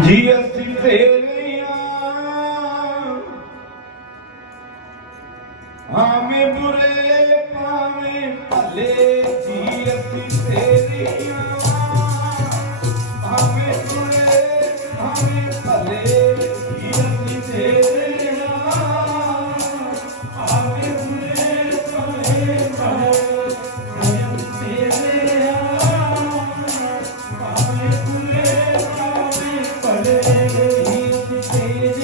ਜੀ ਅਸੀਂ ਤੇਰੀਆਂ ਆਵੇਂ ਬੁਰੇ ਪਾਵੇਂ ਭਲੇ ਜੀ ਅਸੀਂ ਤੇਰੀਆਂ ਆਵੇਂ ਬੁਰੇ ਆਵੇਂ ਭਲੇ।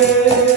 Yeah.